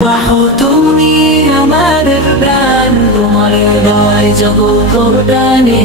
তুমি আমার প্রাণ, তোমার হৃদয় জগৎ প্রাণে,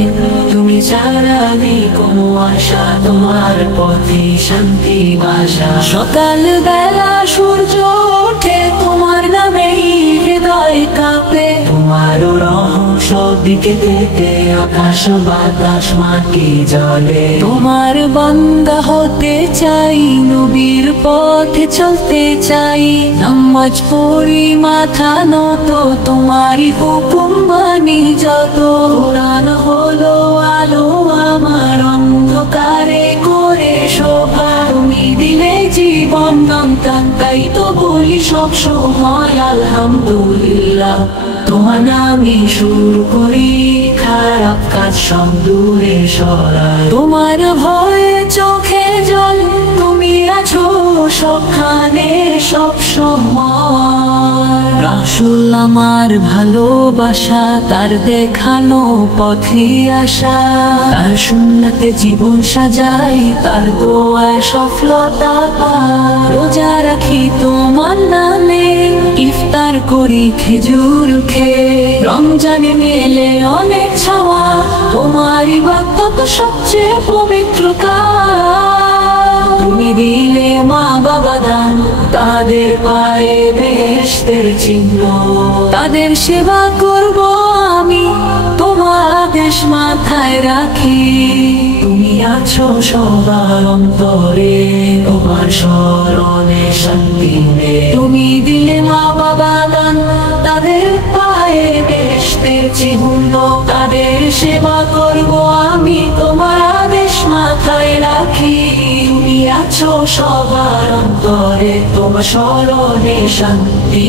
তুমি ছাড়া নেই কোনো আশা, তোমার পথে শান্তি বাসা। সকাল বেলা সূর্য ওঠে তোমার নামেই হৃদয় কাঁপে, তোমার রহস্য দিকে থেকে আকাশ বাতাস মাটি জলে। তোমার বান্দা হতে চাই, নবীর পথে চলতে চাই, নামাজ পড়ি মাথা নত, তোমারই হুকুম মানি যত। কোরআন হলো আলো আমার, অন্ধকারে করে শোভা, তুমি দিলে জীবন গান, তাই তো বলি সব সময় আলহামদুলিল্লাহ। তোমার নামে শুরু করি, খারাপ কাজ সব দূরে সরাই, তোমার ভয়ে চোখে জল, তুমি আছো সবখানে সব সময়। রাসূল আমার ভালোবাসা, তার দেখানো পথে আসা, তার সুন্নতে জীবন সাজাই, তার দোয়ায় সফলতা পাই। রোজা রাখি তোমার নামে, ইফতার করি খেজুর খেয়ে, রমজানে মেলে অনেক ছাওয়া, তোমার ইবাদত সবচেয়ে পবিত্র কাজ। তুমি দিলে মা বাবা দান, তাদের পায়ে বেহেশতের চিহ্ন, তাদের সেবা করব আমি, তোমার আদেশ মাথায় রাখি। তুমি আছো সবার অন্তরে, তোমার স্মরণে শান্তি নেই। তুমি দিলে মা বাবা দান, তাদের পায়ে বেহেশতের চিহ্ন, তাদের সেবা করব আমি, তোমার আদেশ মাথায় রাখি। তুমি আছো সবার অন্তরে, তোমার স্মরণে শান্তি।